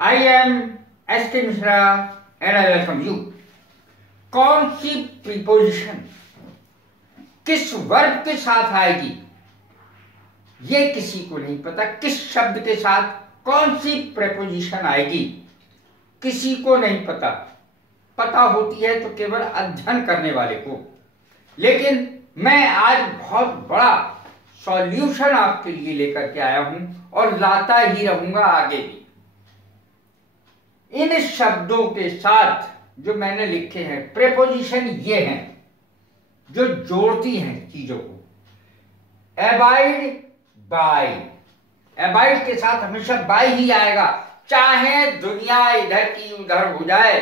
I am S.K. Mishra and I welcome you. कौन सी preposition किस verb के साथ आएगी ये किसी को नहीं पता। किस शब्द के साथ कौन सी प्रीपोजिशन आएगी किसी को नहीं पता। पता होती है तो केवल अध्ययन करने वाले को। लेकिन मैं आज बहुत बड़ा सॉल्यूशन आपके लिए लेकर के आया हूं और लाता ही रहूंगा आगे भी। इन शब्दों के साथ जो मैंने लिखे हैं प्रीपोजिशन ये हैं जो जोड़ती हैं चीजों को। एबाइड बाय, एबाइड के साथ हमेशा बाय ही आएगा, चाहे दुनिया इधर की उधर हो जाए।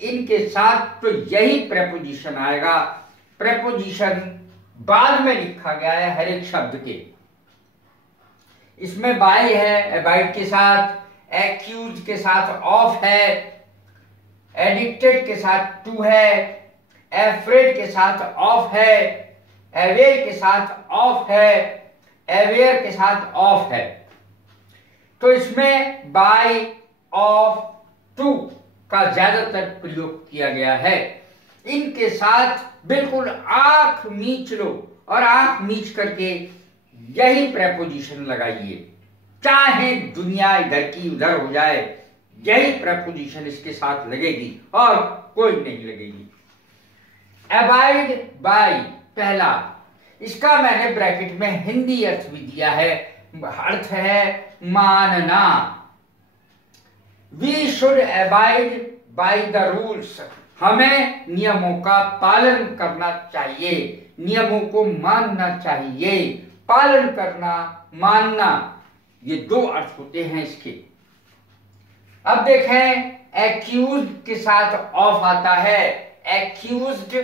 इनके साथ तो यही प्रीपोजिशन आएगा। प्रीपोजिशन बाद में लिखा गया है हर एक शब्द के। इसमें बाय है एबाइड के साथ, एक्यूज के साथ ऑफ है, एडिक्टेड के साथ टू है, एफ्रेड के साथ ऑफ है, अवेयर के साथ ऑफ है, अवेयर के साथ ऑफ है। तो इसमें बाय, ऑफ, टू का ज्यादातर प्रयोग किया गया है। इनके साथ बिल्कुल आंख मीच लो और आंख मीच करके यही प्रीपोजिशन लगाइए, चाहे दुनिया इधर की उधर हो जाए, यही प्रीपोजिशन इसके साथ लगेगी और कोई नहीं लगेगी। अबाइड बाय पहला, इसका मैंने ब्रैकेट में हिंदी अर्थ भी दिया है। अर्थ है मानना। We should abide by the rules, हमें नियमों का पालन करना चाहिए, नियमों को मानना चाहिए। पालन करना, मानना, ये दो अर्थ होते हैं इसके। अब देखें एक्यूज के साथ ऑफ आता है। एक्यूज्ड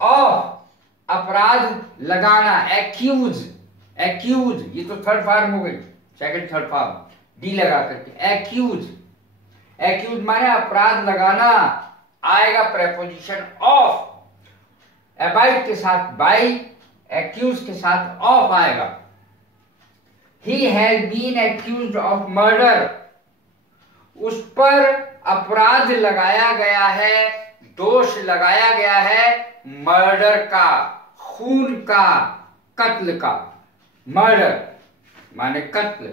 ऑफ, अपराध लगाना। एक्यूज, एक्यूज ये तो थर्ड फॉर्म हो गई, सेकंड थर्ड फॉर्म डी लगा करके एक्यूज। एक्यूज माने अपराध लगाना, आएगा प्रीपोजिशन ऑफ। अबाइड के साथ बाय, एक्यूज के साथ ऑफ आएगा। He has been accused of murder, उस पर अपराध लगाया गया है, दोष लगाया गया है मर्डर का, खून का, कत्ल का। मर्डर माने कत्ल।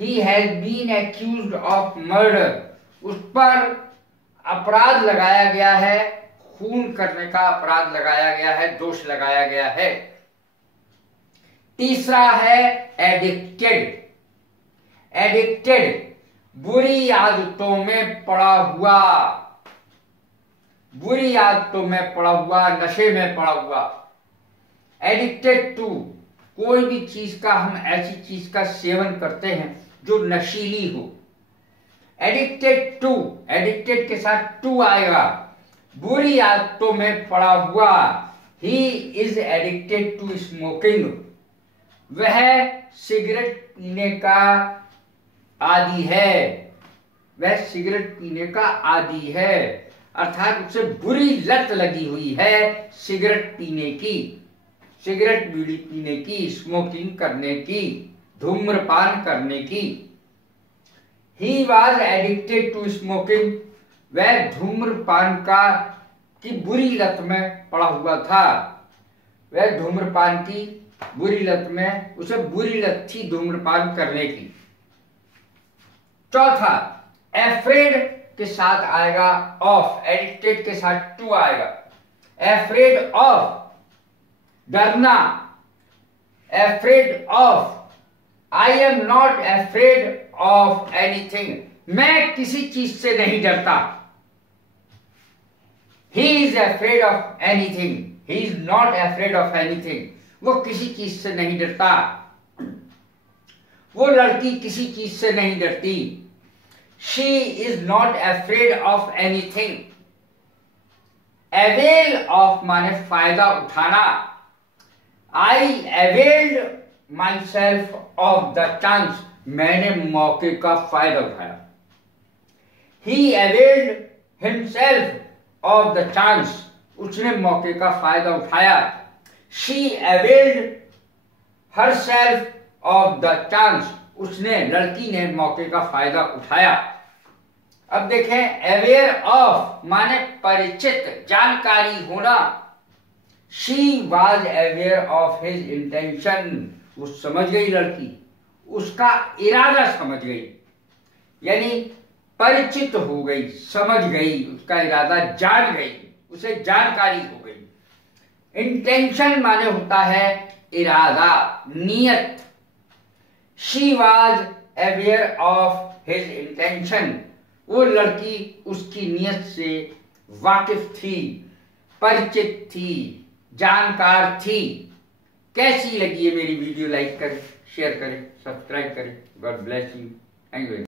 He has been accused of murder, उस पर अपराध लगाया गया है, खून करने का अपराध लगाया गया है, दोष लगाया गया है। तीसरा है एडिक्टेड। एडिक्टेड बुरी आदतों में पड़ा हुआ, बुरी आदतों में पड़ा हुआ, नशे में पड़ा हुआ। एडिक्टेड टू, कोई भी चीज का हम ऐसी चीज का सेवन करते हैं जो नशीली हो। एडिक्टेड टू, एडिक्टेड के साथ टू आएगा। बुरी आदतों में पड़ा हुआ। He is addicted to smoking, वह सिगरेट पीने का आदी है, वह सिगरेट पीने का आदी है। अर्थात उसे बुरी लत लगी हुई है सिगरेट पीने की, सिगरेट बीड़ी पीने की, स्मोकिंग करने की, धूम्रपान करने की। He was addicted to smoking, वह धूम्रपान की बुरी लत में पड़ा हुआ था। वह धूम्रपान की बुरी लत में, उसे बुरी लत थी धूम्रपान करने की। चौथा एफ्रेड के साथ आएगा ऑफ, एडिक्टेड के साथ टू आएगा। एफ्रेड ऑफ, डरना। Afraid of, I am not afraid of anything, मैं किसी चीज से नहीं डरता। He is afraid of anything, he is not afraid of anything, वो किसी चीज से नहीं डरता। वो लड़की किसी चीज से नहीं डरती। She is not afraid of anything. Avail of माने फायदा उठाना। I availed myself of the chance, मैंने मौके का फायदा उठाया। He availed himself of the chance, उसने मौके का फायदा उठाया। She availed herself of the chance, उसने, लड़की ने मौके का फायदा उठाया। अब देखें, अवेयर ऑफ माने परिचित, जानकारी होना। She was aware of his intention, वो समझ गई लड़की, उसका इरादा समझ गई, यानी परिचित हो गई, समझ गई, उसका इरादा जान गई, उसे जानकारी हो गई। इंटेंशन माने होता है इरादा, नियत। She was aware of his intention, वो लड़की उसकी नियत से वाकिफ थी, परिचित थी, जानकार थी। कैसी लगी है मेरी वीडियो? लाइक करें, शेयर करें, सब्सक्राइब करें। God bless you. Thank you.